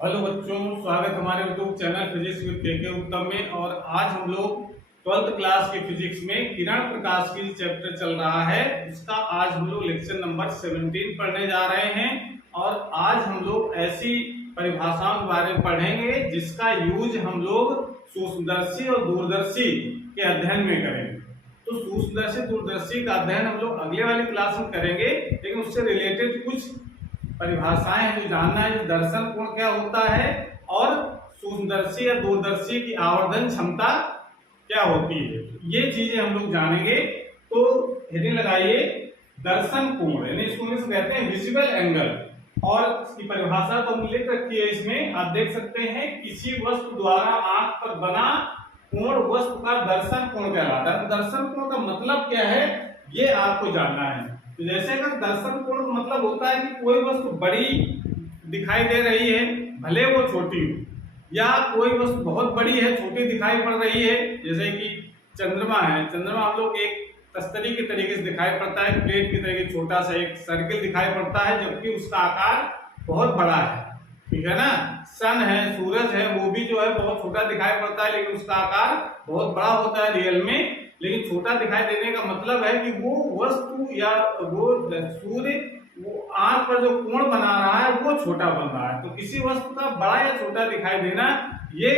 Hello बच्चों, स्वागत है हमारे यूट्यूब चैनल फिजिक्स विद के उत्तम में। और आज हम लोग 12th क्लास के फिजिक्स में किरण प्रकाश की चैप्टर चल रहा है, उसका आज हम लोग लेक्चर नंबर 17 पढ़ने जा रहे हैं। और आज हम लोग ऐसी परिभाषाओं के बारे में पढ़ेंगे जिसका यूज हम लोग सूक्ष्मदर्शी और दूरदर्शी के अध्ययन में करेंगे। तो सूक्ष्मदर्शी दूरदर्शी का अध्ययन हम लोग अगले वाली क्लास में करेंगे, लेकिन उससे रिलेटेड कुछ परिभाषाएं हैं जो जानना है। जो दर्शन कोण क्या होता है और सूक्ष्मदर्शी या दूरदर्शी की आवर्धन क्षमता क्या होती है, ये चीजें हम लोग जानेंगे। तो हेडिंग लगाइए दर्शन कोण, यानी इसको इंग्लिश में कहते हैं विजिबल एंगल। और इसकी परिभाषा तो हम लिख रखी है इसमें, आप देख सकते हैं। किसी वस्तु द्वारा आंख पर बना कोण वस्तु का दर्शन कोण कहलाता है। दर्शन कोण का मतलब क्या है, ये आपको जानना है। तो जैसे अगर दर्शन कोण का मतलब होता है कि कोई वस्तु बड़ी दिखाई दे रही है, भले वो छोटी हो, या कोई वस्तु बहुत बड़ी है, छोटी दिखाई पड़ रही है। जैसे कि चंद्रमा है, चंद्रमा हम लोग एक तस्तरी के तरीके से दिखाई पड़ता है, प्लेट की तरीके छोटा सा एक सर्किल दिखाई पड़ता है, जबकि उसका आकार बहुत बड़ा है। ठीक है ना। सन है, सूरज है, वो भी जो है बहुत छोटा दिखाई पड़ता है, लेकिन उसका आकार बहुत बड़ा होता है रियल में। लेकिन छोटा दिखाई देने का मतलब है कि वो वस्तु या वो सूर्य वो आंख पर जो कोण बना रहा है वो छोटा बन रहा है। तो किसी वस्तु का बड़ा या छोटा दिखाई देना ये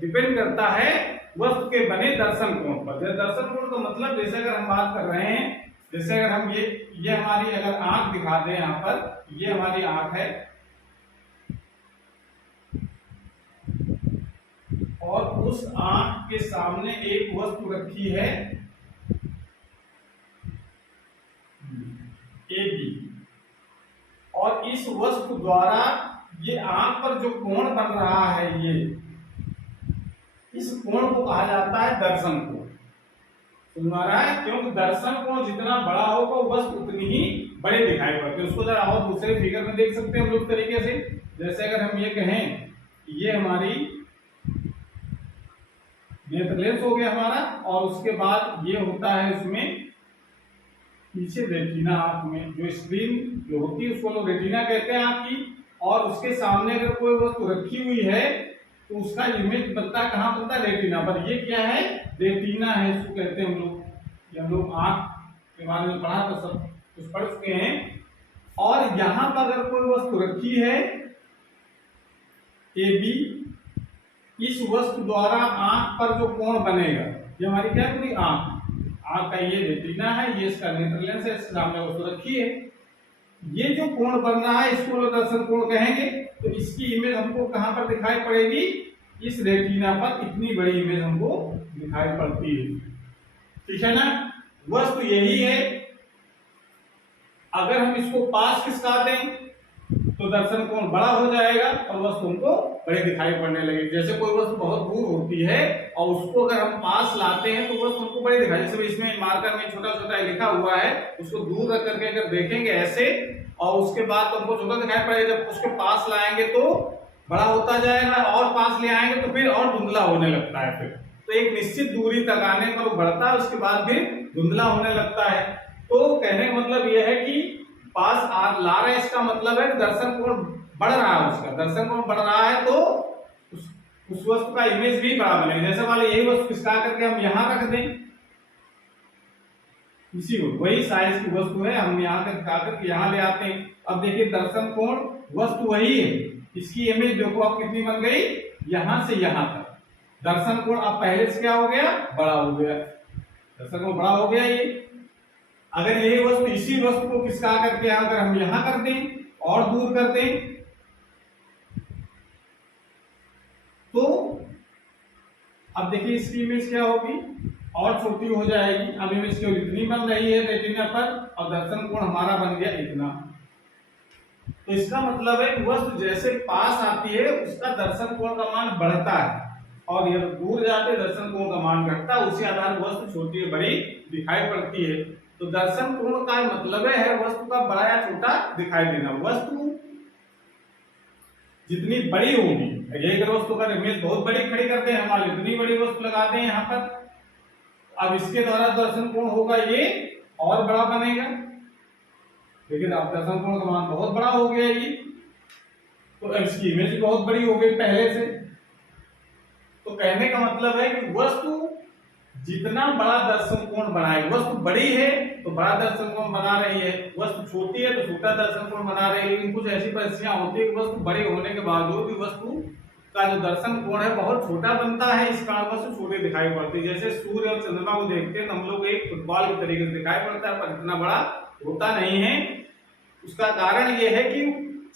डिपेंड करता है वस्तु के बने दर्शन कोण पर। जैसे दर्शन कोण का मतलब, जैसे अगर हम बात कर रहे हैं, जैसे अगर हम ये हमारी अगर आंख दिखा दें, यहाँ पर ये हमारी आंख है और उस आंख के सामने एक वस्तु रखी है ए बी, और इस वस्तु द्वारा ये आंख पर जो कोण बन रहा है, ये इस कोण को कहा जाता है दर्शन कोण। समझ आ रहा है? क्योंकि दर्शन कोण जितना बड़ा होगा वस्तु उतनी ही बड़ी दिखाई पड़ती है। उसको जरा और दूसरे फिगर में देख सकते हैं हम लोग तरीके से। जैसे अगर हम ये कहें, ये हमारी नेत्र लेंस हो गया हमारा, और उसके बाद ये होता है इसमें पीछे रेटिना, आंख में जो स्क्रीन जो होती है उसको लोग रेटिना कहते हैं आंख की। और उसके सामने अगर कोई वस्तु रखी हुई है तो उसका इमेज बनता है, कहाँ बनता है? रेटिना पर। ये क्या है? रेटिना है, इसको कहते हैं हम लोग। ये हम लोग आंख के बारे में पढ़ा तो सब कुछ पढ़ चुके हैं। और यहाँ पर अगर कोई वस्तु रखी है ए बी, इस वस्तु द्वारा आंख पर जो कोण बनेगा, ये हमारी क्या पूरी आंख का ये रेटिना है, ये इसका नेत्र लेंस है, इसके सामने वस्तु रखी है। ये जो कोण बन रहा है इसको लोग दर्शन कोण कहेंगे। तो इसकी इमेज हमको कहां पर दिखाई पड़ेगी? इस रेटिना पर इतनी बड़ी इमेज हमको दिखाई पड़ती है। ठीक है ना। वस्तु यही है। अगर हम इसको पास खिसका दें तो दर्शन कोण बड़ा हो जाएगा और वस्तु हमको बड़े दिखाई पड़ने लगेगी। जैसे कोई वस्तु बहुत दूर होती है और उसको अगर हम पास लाते हैं तो वस्तु हमको बड़ी दिखाई, जैसे इसमें मार्कर में छोटा छोटा लिखा हुआ है, उसको दूर रख करके अगर देखेंगे ऐसे, और उसके बाद तो हमको छोटा दिखाई पड़ेगा। जब उसके पास लाएंगे तो बड़ा होता जाएगा, और पास ले आएंगे तो फिर और धुंधला होने लगता है। फिर तो एक निश्चित दूरी तक आने पर वो बढ़ता है, उसके बाद फिर धुंधला होने लगता है। तो कहने का मतलब यह है कि पास ला रहे, इसका मतलब है कि दर्शन कोण बढ़ रहा है, उसका दर्शन कोण बढ़ रहा है, तो उस वस्तु का इमेज भी बड़ा बनेगा। जैसे वाले यही वस्तु खिसका करके हम यहां रख दें, इसी को वही साइज की वस्तु है, हम यहां तक खिसका करके यहां ले आते हैं। अब देखिए दर्शन कोण वस्तु वही है, इसकी इमेज देखो अब कितनी बन गई, यहां से यहां तक। दर्शन कोण अब पहले से क्या हो गया? बड़ा हो गया। दर्शन कोण बड़ा हो गया ये। अगर यही वस्तु इसी वस्तु को खिसका करके अगर हम यहां कर दें और दूर कर दें तो अब देखिए इसकी इमेज क्या होगी, और छोटी हो जाएगी। अब इमेज केवल इतनी बन रही है रेटिना पर, और दर्शन कोण हमारा बन गया इतना। तो इसका मतलब है वस्तु जैसे पास आती है उसका दर्शन कोण का मान बढ़ता है, और यह दूर जाते दर्शन कोण का मान घटता है। उसी आधार पर वस्तु छोटी या बड़ी दिखाई पड़ती है। तो दर्शन कोण का मतलब है वस्तु का बड़ा या छोटा दिखाई देना। वस्तु जितनी बड़ी होगी, अगर वस्तु का इमेज बहुत बड़ी खड़ी करते हैं, हमारे इतनी बड़ी वस्तु लगाते हैं यहाँ पर, अब इसके द्वारा दर्शन कोण होगा ये और बड़ा बनेगा। लेकिन अब दर्शन कोण का मान बहुत बड़ा हो गया ये, तो इसकी इमेज बहुत बड़ी हो गई पहले से। तो कहने का मतलब है कि वस्तु जितना बड़ा दर्शन कोण बनाए, वस्तु बड़ी है तो बड़ा दर्शन कोण बना रही है, वस्तु छोटी है तो छोटा दर्शन कोण बना रही है। लेकिन कुछ ऐसी परिस्थितियां होती है कि वस्तु बड़ी होने के बावजूद भी वस्तु का जो दर्शन कोण है बहुत छोटा बनता है, इस कारण वस्तु छोटी दिखाई पड़ती है। जैसे सूर्य और चंद्रमा को देखते हैं हम लोग एक फुटबॉल के तरीके से दिखाई पड़ता है, पर इतना बड़ा होता नहीं है। उसका कारण ये है कि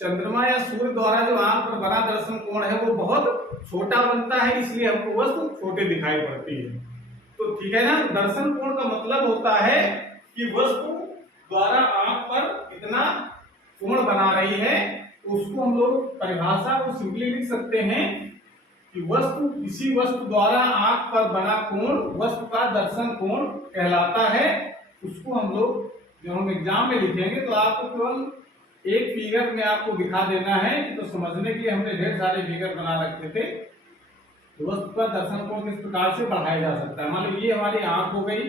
चंद्रमा या सूर्य द्वारा जो आंख पर बना दर्शन कोण है वो बहुत छोटा बनता है, इसलिए हमको वस्तु छोटी दिखाई पड़ती है। तो ठीक है ना, दर्शन कोण का मतलब होता है कि वस्तु द्वारा आंख पर कितना कोण बना रही है। उसको हम लोग परिभाषा को सिंपली लिख सकते हैं कि वस्तु, किसी वस्तु द्वारा आंख पर बना कोण वस्तु का दर्शन कोण कहलाता है। उसको हम लोग जब हम एग्जाम में लिखेंगे तो आपको केवल एक फिगर में आपको दिखा देना है, तो समझने के लिए हमने ढेर सारे फिगर बना रखे थे। तो वस्तु का दर्शन कोण किस प्रकार से बढ़ाया जा सकता है। मान लो ये हमारी आंख हो गई,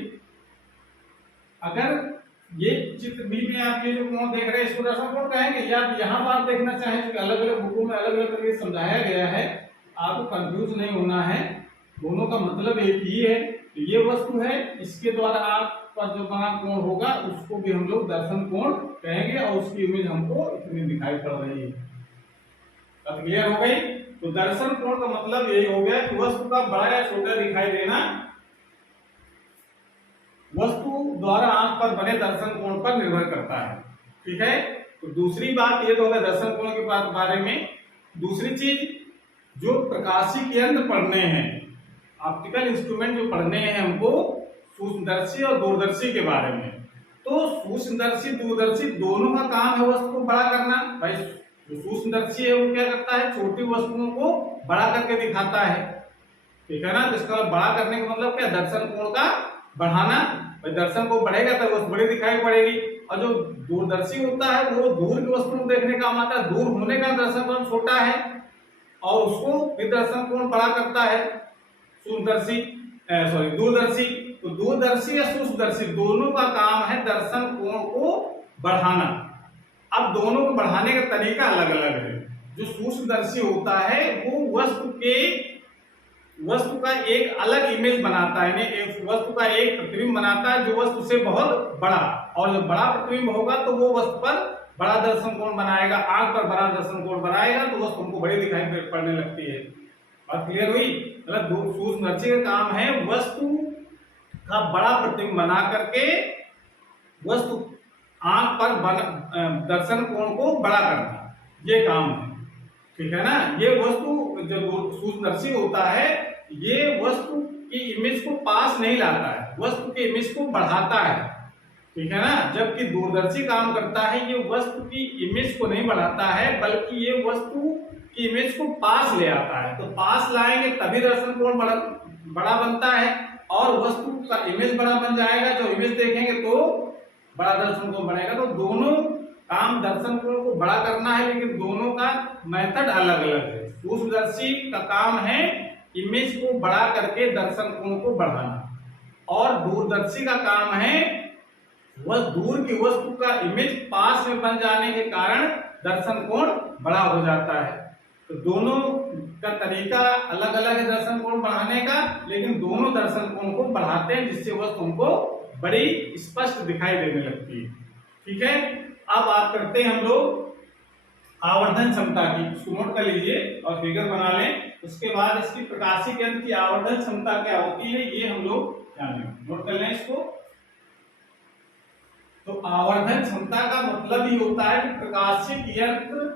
अगर ये चित्र भी में आप ये जो कोण देख रहे हैं इसको दर्शन कोण कहेंगे, या यहाँ पर आप देखना चाहें तो अलग अलग बुकों में अलग अलग करके समझाया गया है, आपको कंफ्यूज नहीं होना है, दोनों का मतलब एक ही है। तो ये वस्तु है, इसके द्वारा आंख पर जो बना कोण होगा उसको भी हम लोग दर्शन कोण कहेंगे, और उसकी इमेज हमको इतनी दिखाई पड़ रही है। अब क्लियर हो गई। तो दर्शन कोण का मतलब यही हो गया कि वस्तु का बड़ा या छोटा दिखाई देना वस्तु द्वारा आंख पर बने दर्शन कोण पर निर्भर करता है। ठीक है, तो दूसरी बात ये तो होगा दर्शन कोण के बारे में। दूसरी चीज, जो प्रकाशिक यंत्र पढ़ने हैं, ऑप्टिकल इंस्ट्रूमेंट जो पढ़ने हैं हमको, सूक्ष्मदर्शी और दूरदर्शी के बारे में। तो सूक्ष्मदर्शी दूरदर्शी दोनों का काम है वस्तु को बड़ा करना। भाई जो सूक्ष्मदर्शी है वो क्या करता है, छोटी वस्तुओं को बड़ा करके दिखाता है। ठीक है ना, तो इसका बड़ा करने का मतलब क्या, दर्शन कोण का बढ़ाना। भाई दर्शन को बढ़ेगा तो वस्तु बड़ी दिखाई पड़ेगी। और जो दूरदर्शी होता है वो दूर की वस्तु को देखने का काम आता है, दूर होने का दर्शन कोण छोटा है और उसको फिर दर्शन कोण बड़ा करता है सूक्ष्मदर्शी, सॉरी दूरदर्शी। तो दूरदर्शी या सूक्ष्मदर्शी दोनों का काम है दर्शन कोण को बढ़ाना। अब दोनों को बढ़ाने का तरीका अलग अलग है। जो सूक्ष्मदर्शी होता है वो वस्तु का एक अलग इमेज बनाता है, एक वस्तु का एक प्रतिबिंब बनाता है जो वस्तु से बहुत बड़ा, और जो बड़ा प्रतिबिंब होगा तो वो वस्तु पर बड़ा दर्शन कोण बनाएगा, आंख पर बड़ा दर्शन कोण बनाएगा, तो वस्तु हमको बड़ी दिखाई पड़ने लगती है। बात क्लियर हुई। मतलब सूक्ष्मदर्शी का काम है वस्तु का बड़ा प्रतिबिंब बना करके वस्तु आंख पर दर्शन कोण को बड़ा करना, ये काम है। ठीक है ना, ये वस्तु जो सूक्ष्मदर्शी होता है ये वस्तु की इमेज को पास नहीं लाता है, वस्तु की इमेज को बढ़ाता है। ठीक है ना, जबकि दूरदर्शी काम करता है ये वस्तु की इमेज को नहीं बढ़ाता है बल्कि ये वस्तु की इमेज को पास ले आता है। तो पास लाएंगे तभी दर्शन कोण बड़ा बनता है और वस्तु का इमेज बड़ा बन जाएगा। जो इमेज देखेंगे तो बड़ा दर्शन कोण बनेगा। तो दोनों काम दर्शन कोण को बड़ा करना है, लेकिन दोनों का मेथड अलग अलग है। सूक्ष्मदर्शी का काम है इमेज को बड़ा करके दर्शन कोण को बढ़ाना, और दूरदर्शी का काम है वह दूर की वस्तु का इमेज पास में बन जाने के कारण दर्शन कोण बड़ा हो जाता है। तो दोनों का तरीका अलग अलग है दर्शन कोण बढ़ाने का, लेकिन दोनों दर्शन कोण को बढ़ाते हैं जिससे वस्तु हमको बड़ी स्पष्ट दिखाई देने लगती है। ठीक है, अब बात करते हैं हम लोग आवर्धन क्षमता की। इसको नोट कर लीजिए और फिगर बना लें। उसके बाद इसकी प्रकाशिक यंत्र की आवर्धन क्षमता क्या होती है ये हम लोग जानेंगे। नोट कर लें इसको। तो आवर्धन क्षमता का मतलब ही होता है कि प्रकाशिक यंत्र,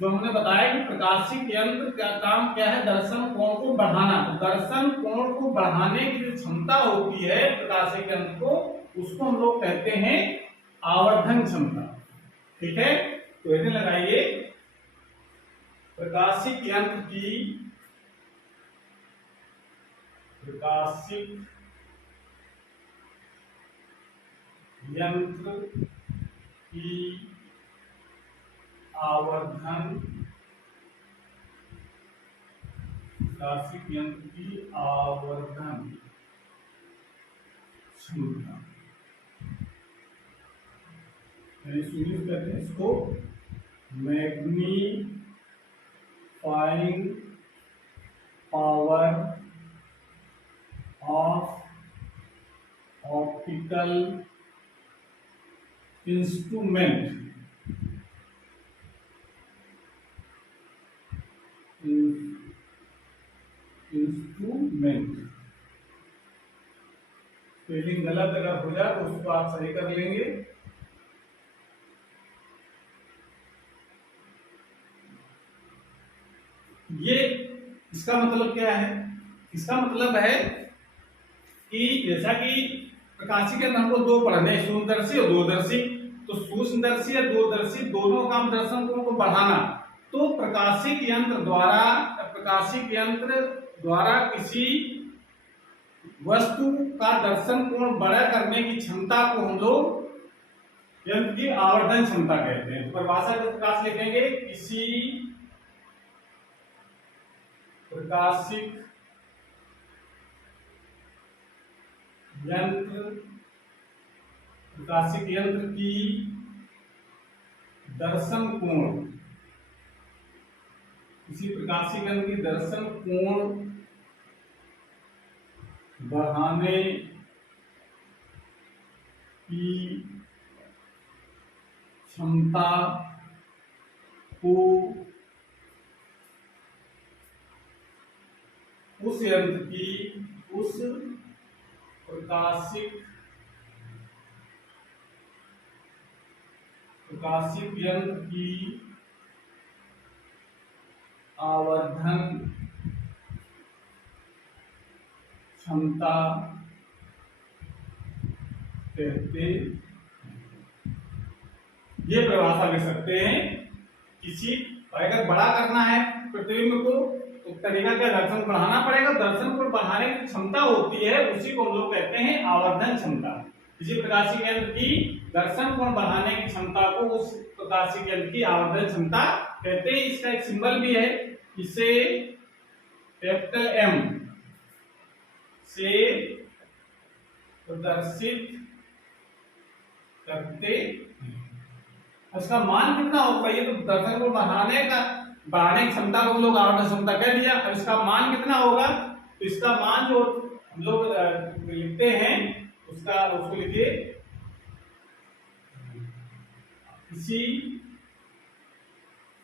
जो हमने बताया कि प्रकाशिक यंत्र का काम क्या है, दर्शन कोण को बढ़ाना। तो दर्शन कोण को बढ़ाने की जो क्षमता होती है प्रकाशिक यंत्र को, उसको हम लोग कहते हैं आवर्धन क्षमता। ठीक है, तो इन्हें लगाइए। प्रकाशिक यंत्र की आवर्धन क्षमता कहते हैं इसको magnitude find power of optical instrument spelling गलत अगर हो जाए तो उसको आप सही कर लेंगे। ये इसका मतलब क्या है? इसका मतलब है कि जैसा कि प्रकाशिकी के अंदर हमको दो पढ़ने, सूक्ष्मदर्शी और दूरदर्शी। तो सूक्ष्मदर्शी और दूरदर्शी दोनों काम दर्शन कोण को बढ़ाना। तो प्रकाशिक यंत्र द्वारा किसी वस्तु का दर्शन कोण बड़ा करने की क्षमता को हम लोग यंत्र की आवर्धन क्षमता कहते हैं। तो परिभाषा के प्रकाश लिखेंगे, किसी प्रकाशिक यंत्र की दर्शन कोण, किसी प्रकाशिक यंत्र की दर्शन कोण बढ़ाने की क्षमता को उस प्रकाशिक यंत्र की आवर्धन क्षमता कहते। ये परिभाषा ले सकते हैं। किसी अगर बड़ा करना है प्रतिबिंब को तो तरीका क्या, दर्शन को बढ़ाना पड़ेगा। दर्शन को बढ़ाने की क्षमता होती है, उसी को हम लोग कहते हैं आवर्धन क्षमता। किसी प्रकाशिक यंत्र की दर्शन कोण बढ़ाने की क्षमता को उस प्रकाशिक यंत्र की आवर्धन क्षमता कहते हैं। इसका एक सिंबल भी है, इसे कैपिटल एम से प्रदर्शित करते। उसका मान कितना होगा? ये तो दर्शन को बढ़ाने की क्षमता को हम लोग आवर्धन क्षमता कह दिया। अब इसका मान कितना होगा? तो इसका मान जो हम लोग लिखते हैं उसको लिखिए, किसी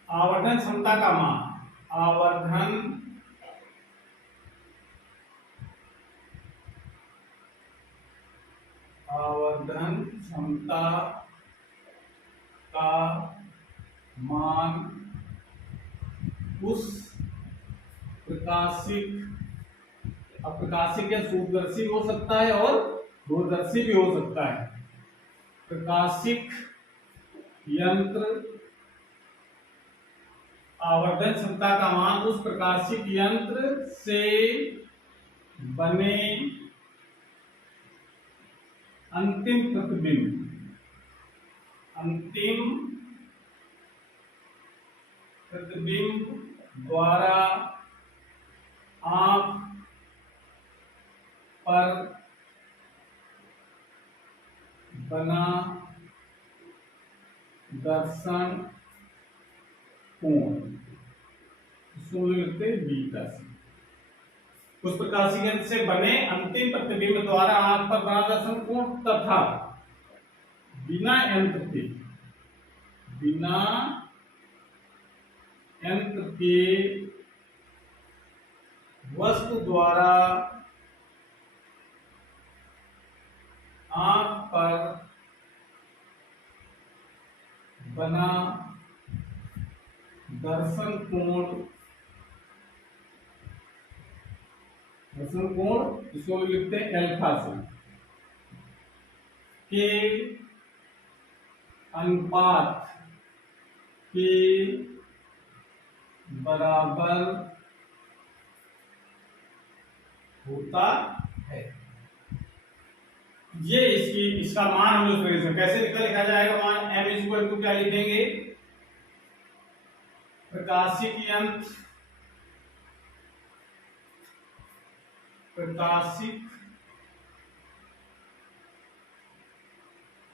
आवर्धन क्षमता का मान, आवर्धन क्षमता का मान उस प्रकाशिक या सूक्ष्मदर्शी हो सकता है और दूरदर्शी भी हो सकता है। प्रकाशिक यंत्र आवर्धन क्षमता का मान उस प्रकाशिक यंत्र से बने अंतिम प्रतिबिंब द्वारा आंख पर बना दर्शन कोण, इसको लिखते हैं बीटा से। उस प्रकाशिक यंत्र से बने अंतिम प्रतिबिंब द्वारा आंख पर बना दर्शन कोण तथा बिना यंत्र के वस्तु द्वारा आंख पर बना दर्शन कोण इसको लिखते हैं अल्फा से, के अनुपात के बराबर होता है। ये इसका मान हम लोग कैसे लिखा जाएगा? मान m इक्वल टू क्या लिखेंगे? प्रकाशिक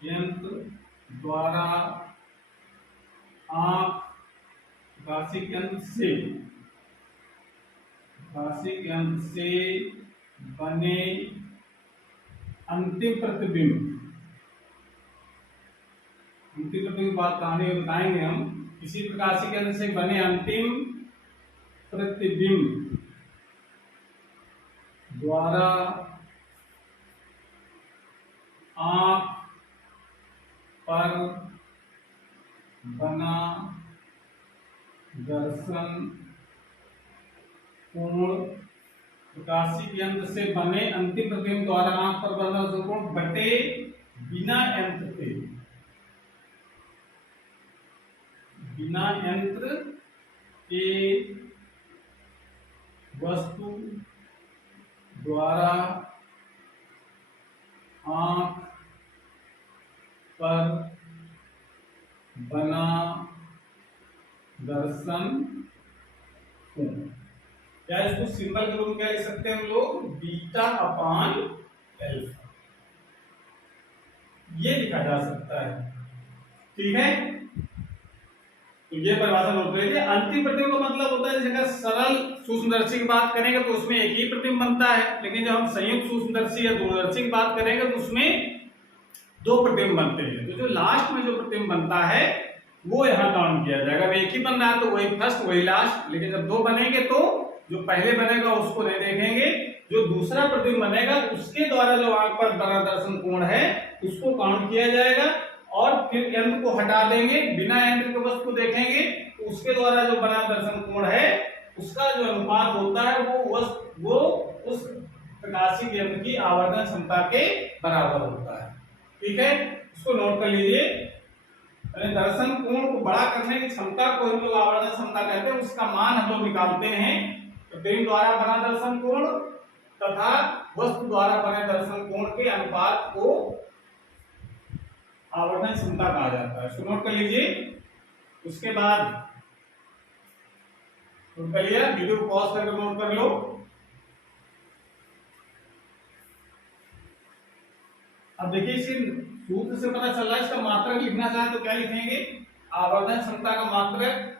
यंत्र द्वारा आंख प्रकाशिक यंत्र से प्रकाशिक यंत्र से बने अंतिम प्रतिबिंब, अंतिम प्रतिबिंब बात कहानी में बताएंगे हम। किसी प्रकाशिक यंत्र से बने अंतिम प्रतिबिंब द्वारा आंख पर बना दर्शन कोण, प्रकाशिक यंत्र से बने अंतिम प्रतिबिंब द्वारा आंख पर बना दर्शन कोण बटे बिना यंत्र के, बिना यंत्र के वस्तु द्वारा आंख पर बना दर्शन कोण, या इसको सिंबल के रूप में क्या लिख सकते हैं हम लोग, बीटा अपान अल्फा, ये लिखा जा सकता है। ठीक है, तो ये परिभाषा नोट कर लीजिए। अंतिम प्रतिबिंब का मतलब होता है, जैसे सरल सूक्ष्मदर्शी की बात करेंगे तो उसमें एक ही प्रतिबिंब बनता है, लेकिन जब हम संयुक्त सूक्ष्मदर्शी या दूरदर्शी की बात करेंगे तो उसमें दो प्रतिबिंब बनते हैं। तो जो लास्ट में जो प्रतिबिंब बनता है वो यहाँ काउंट किया जाएगा। एक ही बन रहा है तो वही फर्स्ट वही लास्ट, लेकिन जब दो बनेंगे तो जो पहले बनेगा उसको नहीं देखेंगे, जो दूसरा प्रतिबिंब बनेगा उसके द्वारा जो आंख पर बना दर्शन कोण है उसको काउंट किया जाएगा, और फिर यंत्र को हटा देंगे, बिना यंत्र के वस्तु को देखेंगे तो उसके द्वारा जो बना दर्शन कोण है उसका जो अनुपात होता है वो उस प्रकाशिक यंत्र की आवर्धन क्षमता के बराबर होता है। ठीक है, इसको नोट कर लीजिए। दर्शन कोण को बड़ा करने की क्षमता को हम लोग आवर्धन क्षमता कहते हैं, उसका मान हम लोग निकालते हैं प्रतिबिंब द्वारा बना दर्शन कोण तथा वस्तु द्वारा बने दर्शन कोण के अनुपात को आवर्धन क्षमता कहा जाता है। इसको नोट कर लीजिए। उसके बाद नोट कर लिया, वीडियो को पॉज करके नोट कर लो। अब देखिए इसे सूत्र से पता चल रहा है, इसका मात्रक लिखना चाहे तो क्या लिखेंगे, आवर्धन क्षमता का मात्रक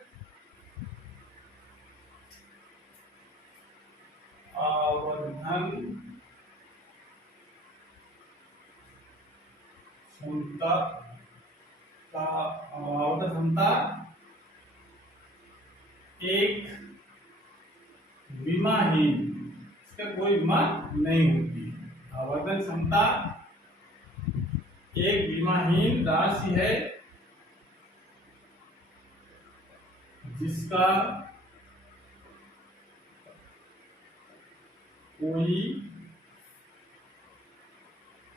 आवर्धन क्षमता का आवर्धन क्षमता एक विमाहीन, इसका कोई विमा नहीं होती, आवर्धन क्षमता एक विमाहीन राशि है जिसका कोई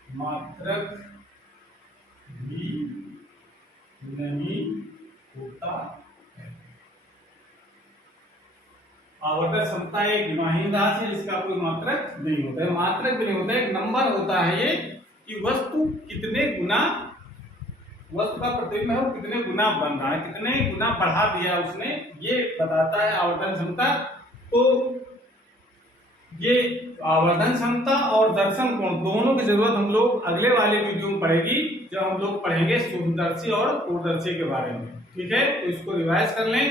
मात्रक भी नहीं होता है। आवर्धन क्षमता एक विमाहीन राशि है जिसका कोई मात्रक नहीं होता है। मात्रक भी नहीं होता है, एक नंबर होता है ये कि वस्तु कितने गुना, वस्तु का प्रतिबिंब है वो कितने गुना बन रहा है, कितने गुना बढ़ा दिया उसने, ये बताता है आवर्धन क्षमता। तो ये आवर्धन क्षमता और दर्शन कोण दोनों की जरूरत हम लोग अगले वाले वीडियो में पड़ेगी, जब हम लोग पढ़ेंगे सूक्ष्मदर्शी और दूरदर्शी के बारे में। ठीक है, तो इसको रिवाइज कर लें,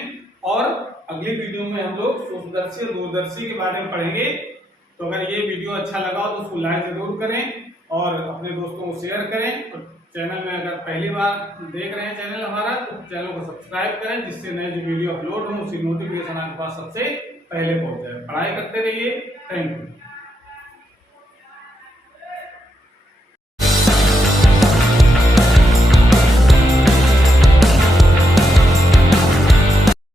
और अगली वीडियो में हम लोग सूक्ष्मदर्शी और दूरदर्शी के बारे में पढ़ेंगे। तो अगर ये वीडियो अच्छा लगा तो उसको लाइक जरूर करें और अपने दोस्तों को शेयर करें, और चैनल में अगर पहली बार देख रहे हैं चैनल हमारा तो चैनल को सब्सक्राइब करें, जिससे नए जो वीडियो अपलोड हो उसकी नोटिफिकेशन आपके पास सबसे पहले पहुंच जाए। पढ़ाई करते रहिए। Thank you.